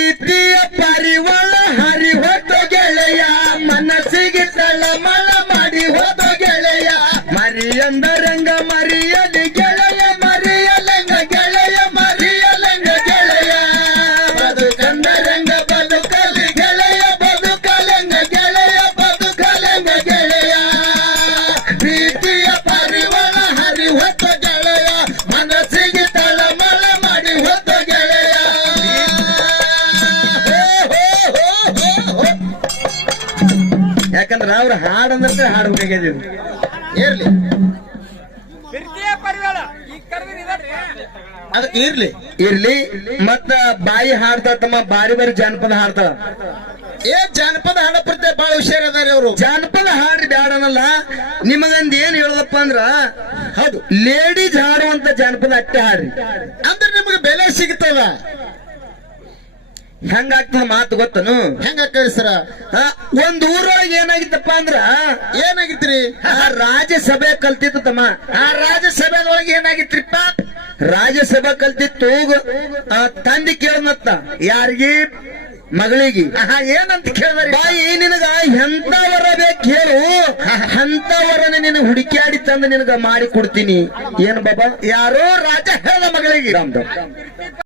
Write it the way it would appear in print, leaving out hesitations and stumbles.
ಪ್ರೀತಿಯ ಪರಿವಳ ಹರಿ ಹೋದ ಗೆಳೆಯ ಮನಸ್ಸಿಗೆ ತಳಮಳ ಮಾಡಿ ಹೋದ ಗೆಳೆಯ ಮರಿಯಂದರಂಗ ಮರಿಯಲಿ ಗೆಳೆಯ ಮರಿಯಲಂಗ ಗೆಳೆಯ ಮರಿಯಲಂಗ ಗೆಳೆಯ ಬದುಕಂದರಂಗ ಬದುಕಲಿ ಗೆಳೆಯ ಬದುಕಲಂಗ ಗೆಳೆಯ ಬದುಕಲಂಗ ಗೆಳೆಯ ಪ್ರೀತಿಯ ಪರಿವಳ ಹರಿ ಹೋದ ಗೆಳೆಯ ಮನಸ್ಸಿಗೆ ತಳಮಳ ಮಾಡಿ ಹೋದ ಗೆಳೆಯ ಯಾಕಂದ್ರೆ ಅವ್ರ ಹಾಡಂದ್ರೆ ಹಾಡ್ಬೇಕಾಗ್ಯದ ಇರ್ಲಿ ಅದು ಇರ್ಲಿ ಇರ್ಲಿ ಮತ್ತ ಬಾಯಿ ಹಾಡ್ತಾಳ ತಮ್ಮ ಬಾರಿ ಬಾರಿ ಜಾನಪದ ಹಾಡ್ತಾಳ ಜಾನಪದ ಹಾಡ ಪ್ರತ್ಯೇಕ ಬಹಳ ಹುಷಾರ ಅದಾರಿ ಅವರು ಜಾನಪದ ಹಾಡ್ರಿ ಬ್ಯಾಡನಲ್ಲ ನಿಮಗಂದ ಏನ್ ಹೇಳದಪ್ಪ ಅಂದ್ರ ಹೌದು ಲೇಡೀಸ್ ಹಾಡುವಂತ ಜಾನಪದ ಅಟ್ಟೆ ಹಾಡ್ರಿ ಅಂದ್ರೆ ನಿಮಗೆ ಬೆಲೆ ಸಿಗ್ತದ ಹೆಂಗಾಗ್ತದ ಮಾತು ಗೊತ್ತನು ಹೆಂಗಾಗ್ತದೆ ಸರ ಒಂದ್ ಊರೊಳಗೆ ಏನಾಗಿತ್ತಪ್ಪ ಅಂದ್ರ ಏನಾಗಿತ್ರಿ ರಾಜ್ಯಸಭೆ ಕಲ್ತಿತ್ತು ತಮ್ಮ ಆ ರಾಜ್ಯಸಭೆದೊಳಗೆ ಏನಾಗಿತ್ರಿಪ್ಪ ರಾಜ್ಯಸಭೆ ಕಲ್ತಿತ್ತು ತಂದಿ ಕೇಳಮತ್ತ ಯಾರಿಗೆ ಮಗಳಿಗೆ ಏನಂತ ಕೇಳಿದ್ರಿ ಬಾಯಿ ನಿನಗ ಎಂತವರ ಬೇಕು ಹೇಳು ಅಂತವರನ್ನ ನಿನಗೆ ಹುಡುಕ್ಯಾಡಿ ತಂದು ನಿನಗ ಮಾಡಿ ಕೊಡ್ತೀನಿ ಏನ್ ಬಾಬಾ ಯಾರೋ ರಾಜ ಹೇಳ್ದ ಮಗಳಿಗೆ